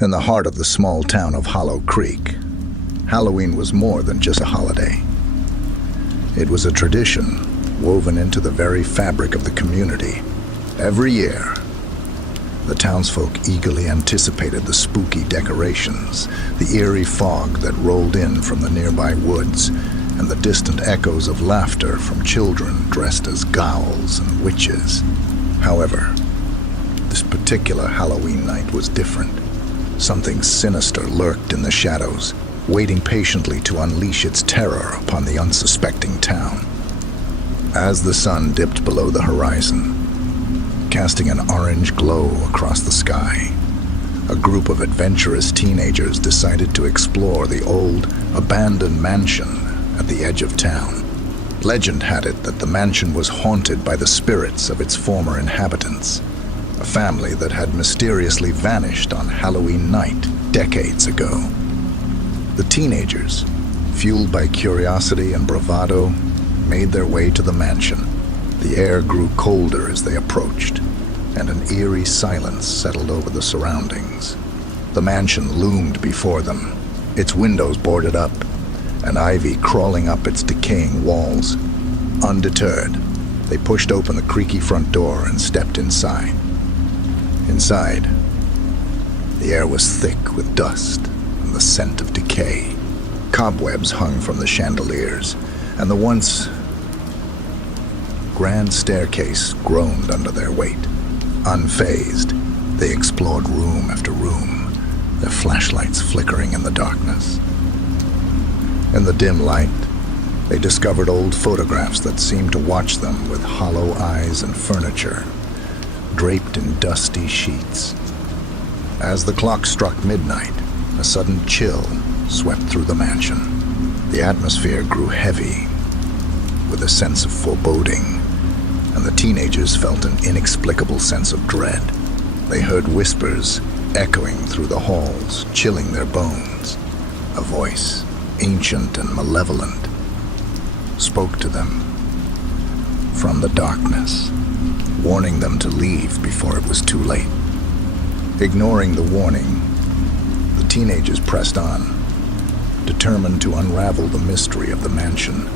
In the heart of the small town of Hollow Creek, Halloween was more than just a holiday. It was a tradition woven into the very fabric of the community. Every year, the townsfolk eagerly anticipated the spooky decorations, the eerie fog that rolled in from the nearby woods, and the distant echoes of laughter from children dressed as ghouls and witches. However, this particular Halloween night was different. Something sinister lurked in the shadows, waiting patiently to unleash its terror upon the unsuspecting town. As the sun dipped below the horizon, casting an orange glow across the sky, a group of adventurous teenagers decided to explore the old, abandoned mansion at the edge of town. Legend had it that the mansion was haunted by the spirits of its former inhabitants, a family that had mysteriously vanished on Halloween night decades ago. The teenagers, fueled by curiosity and bravado, made their way to the mansion. The air grew colder as they approached, and an eerie silence settled over the surroundings. The mansion loomed before them, its windows boarded up, and ivy crawling up its decaying walls. Undeterred, they pushed open the creaky front door and stepped inside. Inside, the air was thick with dust and the scent of decay. Cobwebs hung from the chandeliers, and the once grand staircase groaned under their weight. Unfazed, they explored room after room, their flashlights flickering in the darkness. In the dim light, they discovered old photographs that seemed to watch them with hollow eyes and furniture draped in dusty sheets. As the clock struck midnight, a sudden chill swept through the mansion. The atmosphere grew heavy with a sense of foreboding, and the teenagers felt an inexplicable sense of dread. They heard whispers echoing through the halls, chilling their bones. A voice, ancient and malevolent, spoke to them from the darkness, warning them to leave before it was too late. Ignoring the warning, the teenagers pressed on, determined to unravel the mystery of the mansion.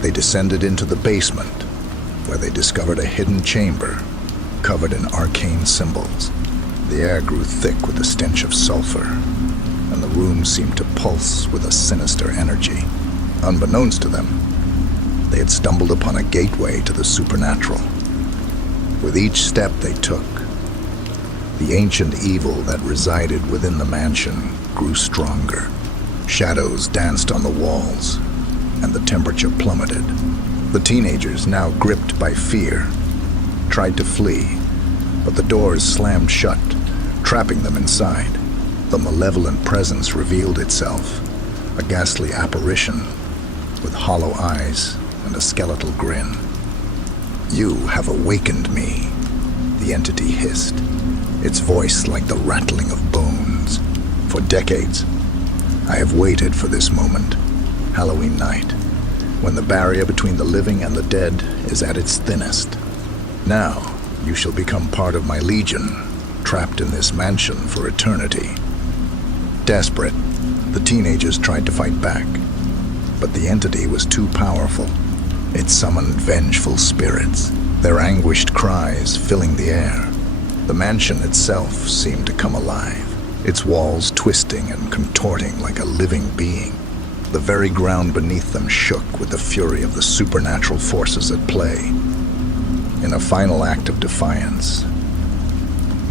They descended into the basement, where they discovered a hidden chamber covered in arcane symbols. The air grew thick with the stench of sulfur, and the room seemed to pulse with a sinister energy. Unbeknownst to them, they had stumbled upon a gateway to the supernatural. With each step they took, the ancient evil that resided within the mansion grew stronger. Shadows danced on the walls, and the temperature plummeted. The teenagers, now gripped by fear, tried to flee, but the doors slammed shut, trapping them inside. The malevolent presence revealed itself, a ghastly apparition with hollow eyes and a skeletal grin. "You have awakened me," the entity hissed, its voice like the rattling of bones. "For decades, I have waited for this moment, Halloween night, when the barrier between the living and the dead is at its thinnest. Now, you shall become part of my legion, trapped in this mansion for eternity." Desperate, the teenagers tried to fight back, but the entity was too powerful. It summoned vengeful spirits, their anguished cries filling the air. The mansion itself seemed to come alive, its walls twisting and contorting like a living being. The very ground beneath them shook with the fury of the supernatural forces at play. In a final act of defiance,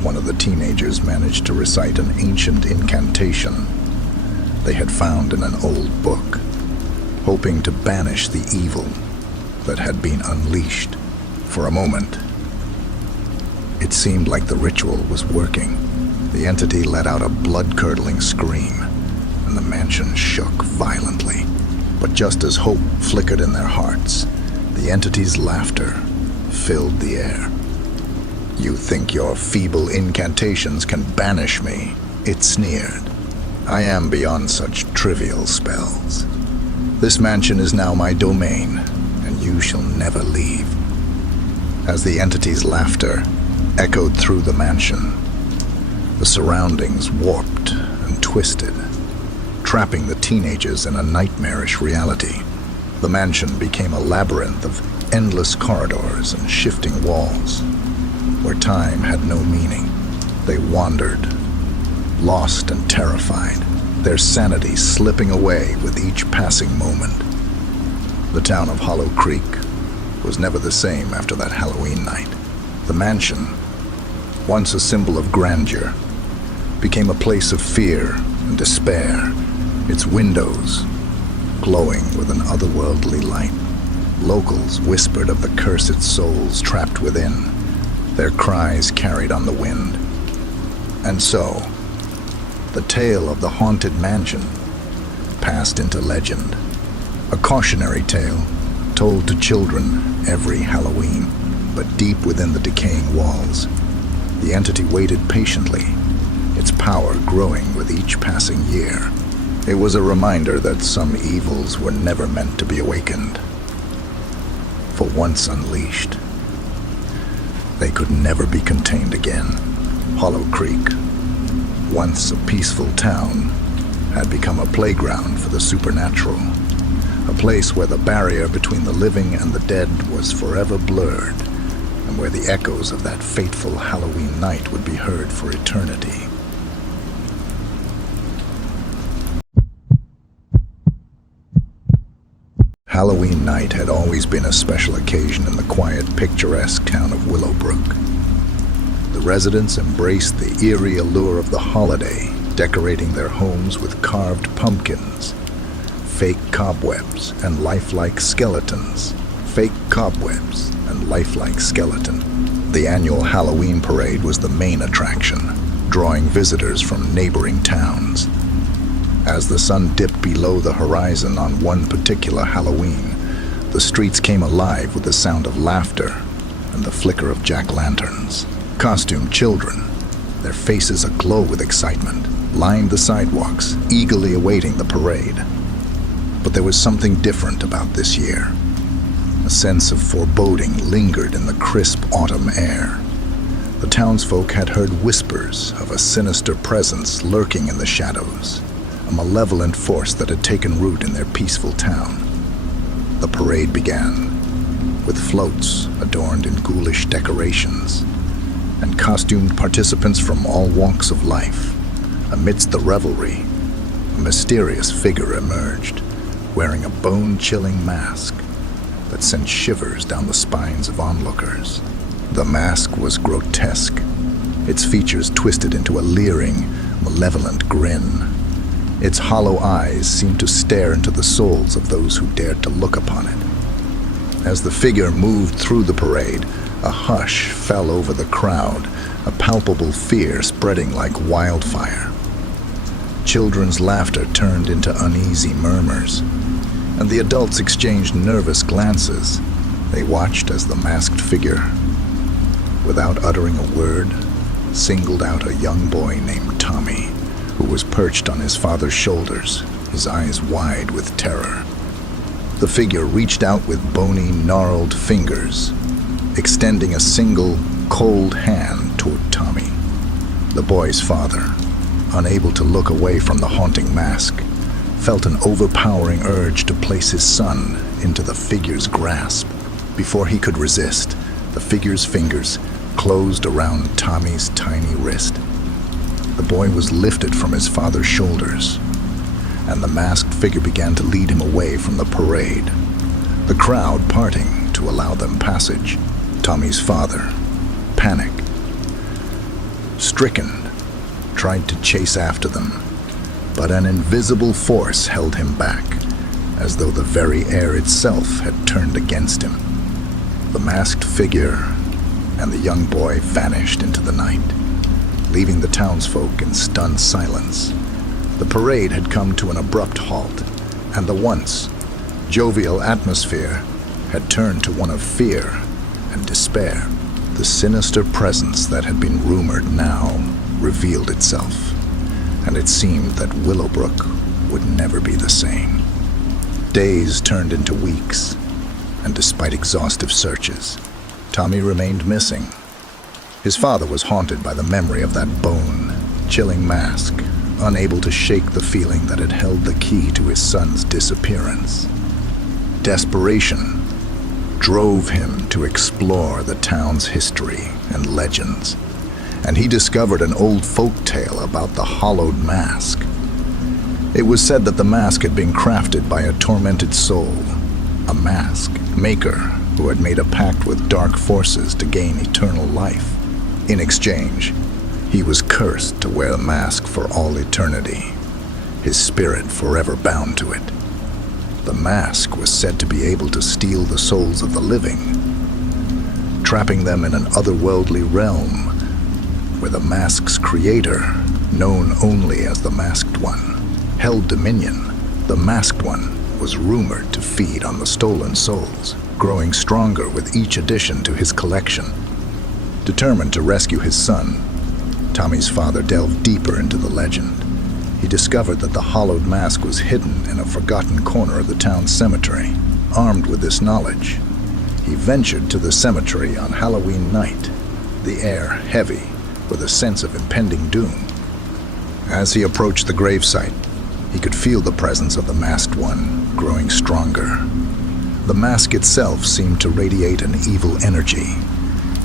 one of the teenagers managed to recite an ancient incantation they had found in an old book, hoping to banish the evil that had been unleashed. For a moment, it seemed like the ritual was working. The entity let out a blood-curdling scream, and the mansion shook violently. But just as hope flickered in their hearts, the entity's laughter filled the air. "You think your feeble incantations can banish me?" it sneered. "I am beyond such trivial spells. This mansion is now my domain, and you shall never leave." As the entity's laughter echoed through the mansion, The surroundings warped and twisted, trapping the teenagers in a nightmarish reality. The mansion became a labyrinth of endless corridors and shifting walls, where time had no meaning. They wandered, lost and terrified, their sanity slipping away with each passing moment. The town of Hollow Creek was never the same after that Halloween night. The mansion, once a symbol of grandeur, became a place of fear and despair, its windows glowing with an otherworldly light. Locals whispered of the cursed souls trapped within, their cries carried on the wind. And so, the tale of the haunted mansion passed into legend, a cautionary tale told to children every Halloween. But deep within the decaying walls, the entity waited patiently, its power growing with each passing year. It was a reminder that some evils were never meant to be awakened. For once unleashed, they could never be contained again. Hollow Creek, once a peaceful town, had become a playground for the supernatural, a place where the barrier between the living and the dead was forever blurred, and where the echoes of that fateful Halloween night would be heard for eternity. Halloween night had always been a special occasion in the quiet, picturesque town of Willowbrook. The residents embraced the eerie allure of the holiday, decorating their homes with carved pumpkins, fake cobwebs, and lifelike skeletons. Fake cobwebs and lifelike skeleton. The annual Halloween parade was the main attraction, drawing visitors from neighboring towns. As the sun dipped below the horizon on one particular Halloween, the streets came alive with the sound of laughter and the flicker of jack-lanterns. Costumed children, their faces aglow with excitement, lined the sidewalks, eagerly awaiting the parade. But there was something different about this year. A sense of foreboding lingered in the crisp autumn air. The townsfolk had heard whispers of a sinister presence lurking in the shadows, a malevolent force that had taken root in their peaceful town. The parade began, with floats adorned in ghoulish decorations, and costumed participants from all walks of life. Amidst the revelry, a mysterious figure emerged, wearing a bone-chilling mask that sent shivers down the spines of onlookers. The mask was grotesque, its features twisted into a leering, malevolent grin. Its hollow eyes seemed to stare into the souls of those who dared to look upon it. As the figure moved through the parade, a hush fell over the crowd, a palpable fear spreading like wildfire. Children's laughter turned into uneasy murmurs, and the adults exchanged nervous glances. They watched as the masked figure, without uttering a word, singled out a young boy named Tommy, who was perched on his father's shoulders, his eyes wide with terror. The figure reached out with bony, gnarled fingers, extending a single, cold hand toward Tommy. The boy's father, unable to look away from the haunting mask, felt an overpowering urge to place his son into the figure's grasp. Before he could resist, the figure's fingers closed around Tommy's tiny wrist. The boy was lifted from his father's shoulders, and the masked figure began to lead him away from the parade, the crowd parting to allow them passage. Tommy's father, panicked, stricken, tried to chase after them, but an invisible force held him back, as though the very air itself had turned against him. The masked figure and the young boy vanished into the night, leaving the townsfolk in stunned silence. The parade had come to an abrupt halt, and the once jovial atmosphere had turned to one of fear and despair. The sinister presence that had been rumored now revealed itself, and it seemed that Willowbrook would never be the same. Days turned into weeks, and despite exhaustive searches, Tommy remained missing. His father was haunted by the memory of that bone chilling mask, unable to shake the feeling that had held the key to his son's disappearance. Desperation drove him to explore the town's history and legends, and he discovered an old folk tale about the hollowed mask. It was said that the mask had been crafted by a tormented soul, a mask maker who had made a pact with dark forces to gain eternal life. In exchange, he was cursed to wear the mask for all eternity, his spirit forever bound to it. The mask was said to be able to steal the souls of the living, trapping them in an otherworldly realm where the mask's creator, known only as the Masked One, held dominion. The Masked One was rumored to feed on the stolen souls, growing stronger with each addition to his collection. Determined to rescue his son, Tommy's father delved deeper into the legend. He discovered that the hollowed mask was hidden in a forgotten corner of the town's cemetery. Armed with this knowledge, he ventured to the cemetery on Halloween night, the air heavy with a sense of impending doom. As he approached the gravesite, he could feel the presence of the Masked One growing stronger. The mask itself seemed to radiate an evil energy,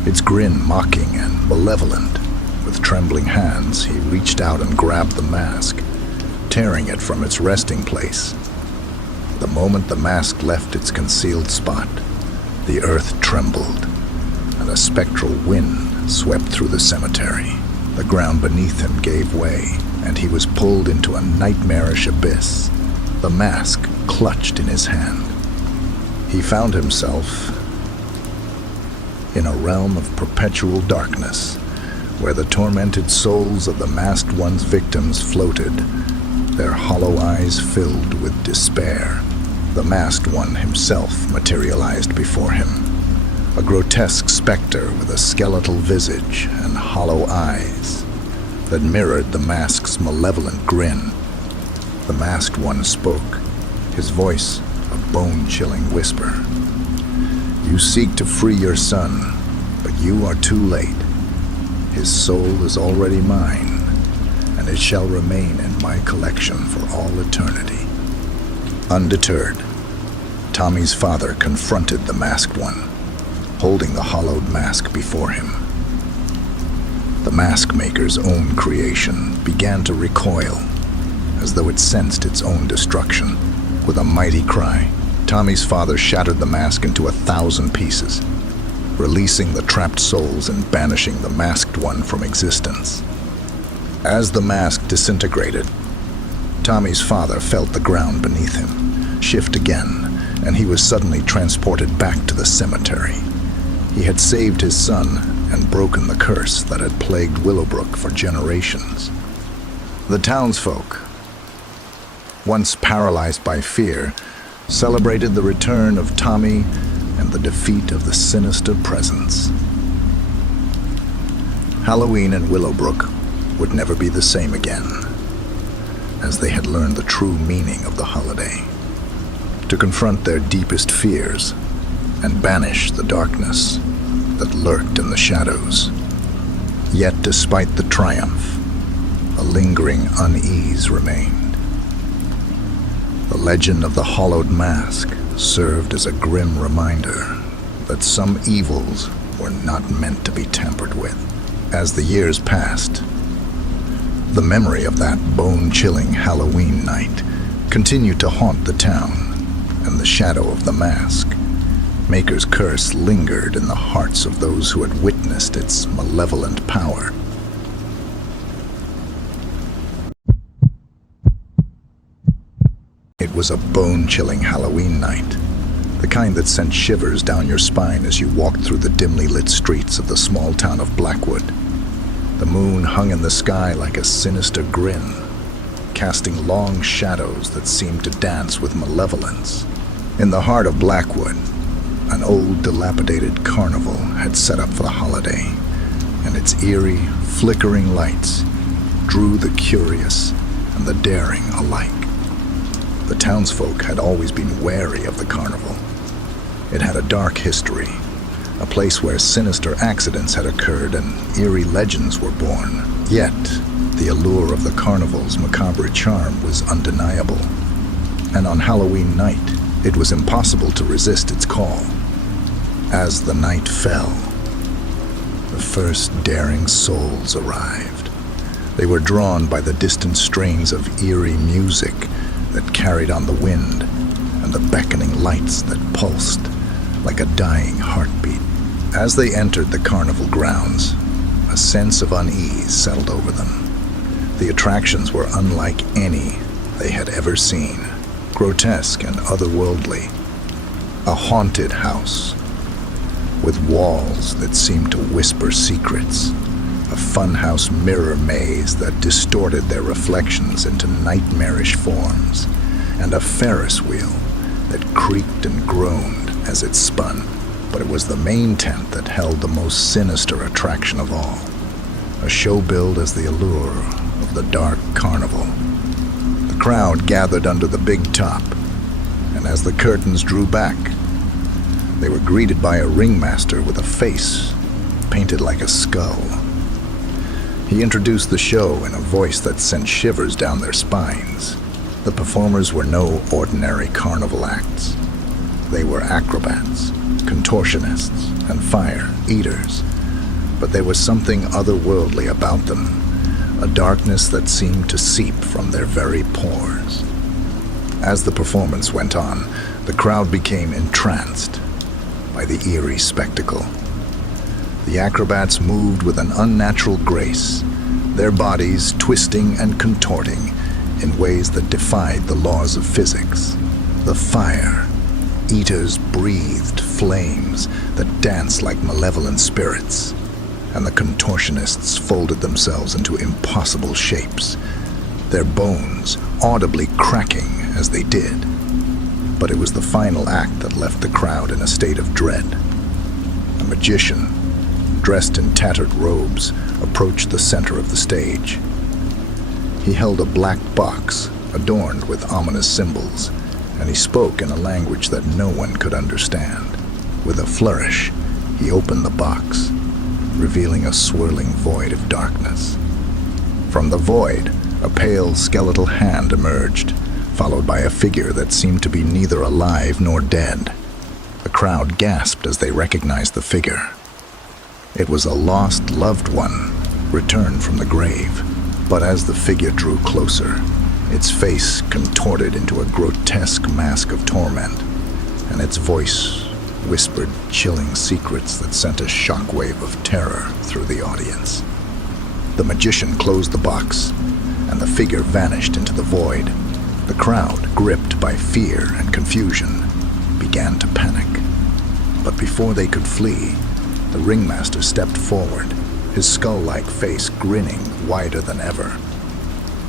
its grin mocking and malevolent. With trembling hands, he reached out and grabbed the mask, tearing it from its resting place. The moment the mask left its concealed spot, the earth trembled, and a spectral wind swept through the cemetery. The ground beneath him gave way, and he was pulled into a nightmarish abyss, the mask clutched in his hand. He found himself in a realm of perpetual darkness, where the tormented souls of the Masked One's victims floated, their hollow eyes filled with despair. The Masked One himself materialized before him, a grotesque specter with a skeletal visage and hollow eyes that mirrored the mask's malevolent grin. The Masked One spoke, his voice a bone-chilling whisper. "You seek to free your son, but you are too late. His soul is already mine, and it shall remain in my collection for all eternity." Undeterred, Tommy's father confronted the Masked One, holding the hollowed mask before him. The mask maker's own creation began to recoil, as though it sensed its own destruction. With a mighty cry, Tommy's father shattered the mask into 1,000 pieces, releasing the trapped souls and banishing the Masked One from existence. As the mask disintegrated, Tommy's father felt the ground beneath him shift again, and he was suddenly transported back to the cemetery. He had saved his son and broken the curse that had plagued Willowbrook for generations. The townsfolk, once paralyzed by fear, celebrated the return of Tommy and the defeat of the sinister presence. Halloween and Willowbrook would never be the same again, as they had learned the true meaning of the holiday. To confront their deepest fears and banish the darkness that lurked in the shadows. Yet despite the triumph, a lingering unease remained. The legend of the hollowed mask served as a grim reminder that some evils were not meant to be tampered with. As the years passed, the memory of that bone-chilling Halloween night continued to haunt the town, and the shadow of the mask maker's curse lingered in the hearts of those who had witnessed its malevolent power. It was a bone-chilling Halloween night, the kind that sent shivers down your spine as you walked through the dimly lit streets of the small town of Blackwood. The moon hung in the sky like a sinister grin, casting long shadows that seemed to dance with malevolence. In the heart of Blackwood, an old dilapidated carnival had set up for the holiday, and its eerie, flickering lights drew the curious and the daring alike. The townsfolk had always been wary of the carnival. It had a dark history, a place where sinister accidents had occurred and eerie legends were born. Yet, the allure of the carnival's macabre charm was undeniable. And on Halloween night, it was impossible to resist its call. As the night fell, the first daring souls arrived. They were drawn by the distant strains of eerie music that carried on the wind and the beckoning lights that pulsed like a dying heartbeat. As they entered the carnival grounds, a sense of unease settled over them. The attractions were unlike any they had ever seen, grotesque and otherworldly. A haunted house with walls that seemed to whisper secrets, a funhouse mirror maze that distorted their reflections into nightmarish forms, and a Ferris wheel that creaked and groaned as it spun. But it was the main tent that held the most sinister attraction of all, a show billed as the Allure of the Dark Carnival. The crowd gathered under the big top, and as the curtains drew back, they were greeted by a ringmaster with a face painted like a skull. He introduced the show in a voice that sent shivers down their spines. The performers were no ordinary carnival acts. They were acrobats, contortionists, and fire eaters. But there was something otherworldly about them, a darkness that seemed to seep from their very pores. As the performance went on, the crowd became entranced by the eerie spectacle. The acrobats moved with an unnatural grace, their bodies twisting and contorting in ways that defied the laws of physics. The fire eaters breathed flames that danced like malevolent spirits, and the contortionists folded themselves into impossible shapes, their bones audibly cracking as they did. But it was the final act that left the crowd in a state of dread. A magician, dressed in tattered robes, approached the center of the stage. He held a black box adorned with ominous symbols, and he spoke in a language that no one could understand. With a flourish, he opened the box, revealing a swirling void of darkness. From the void, a pale skeletal hand emerged, followed by a figure that seemed to be neither alive nor dead. The crowd gasped as they recognized the figure. It was a lost loved one, returned from the grave. But as the figure drew closer, its face contorted into a grotesque mask of torment, and its voice whispered chilling secrets that sent a shockwave of terror through the audience. The magician closed the box, and the figure vanished into the void. The crowd, gripped by fear and confusion, began to panic. But before they could flee, the ringmaster stepped forward, his skull-like face grinning wider than ever.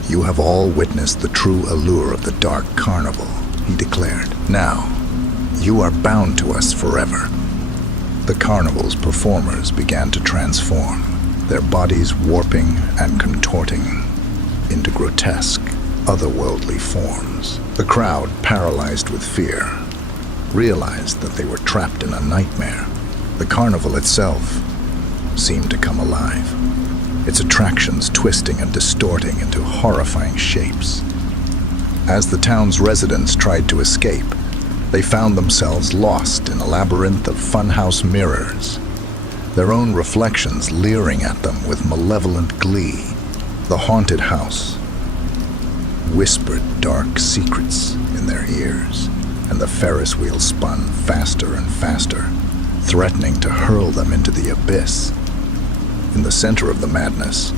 "You have all witnessed the true allure of the Dark Carnival," he declared. "Now, you are bound to us forever." The carnival's performers began to transform, their bodies warping and contorting into grotesque, otherworldly forms. The crowd, paralyzed with fear, realized that they were trapped in a nightmare. The carnival itself seemed to come alive, its attractions twisting and distorting into horrifying shapes. As the town's residents tried to escape, they found themselves lost in a labyrinth of funhouse mirrors, their own reflections leering at them with malevolent glee. The haunted house whispered dark secrets in their ears, and the Ferris wheel spun faster and faster, threatening to hurl them into the abyss. In the center of the madness,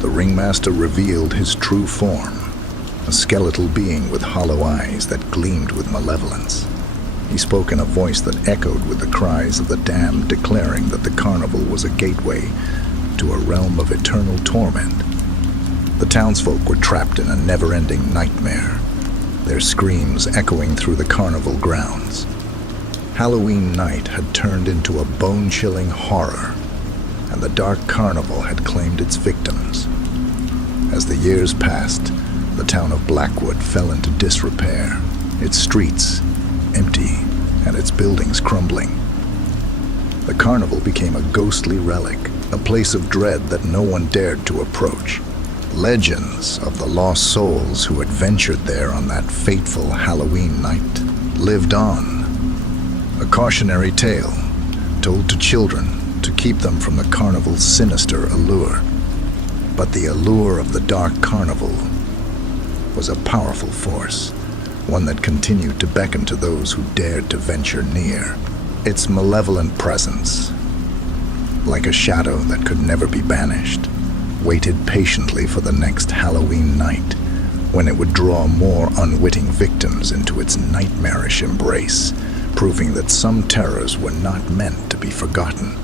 the ringmaster revealed his true form, a skeletal being with hollow eyes that gleamed with malevolence. He spoke in a voice that echoed with the cries of the damned, declaring that the carnival was a gateway to a realm of eternal torment. The townsfolk were trapped in a never-ending nightmare, their screams echoing through the carnival grounds. Halloween night had turned into a bone-chilling horror, and the Dark Carnival had claimed its victims. As the years passed, the town of Blackwood fell into disrepair, its streets empty and its buildings crumbling. The carnival became a ghostly relic, a place of dread that no one dared to approach. Legends of the lost souls who had ventured there on that fateful Halloween night lived on. A cautionary tale told to children to keep them from the carnival's sinister allure. But the allure of the Dark Carnival was a powerful force, one that continued to beckon to those who dared to venture near. Its malevolent presence, like a shadow that could never be banished, waited patiently for the next Halloween night, when it would draw more unwitting victims into its nightmarish embrace, proving that some terrors were not meant to be forgotten.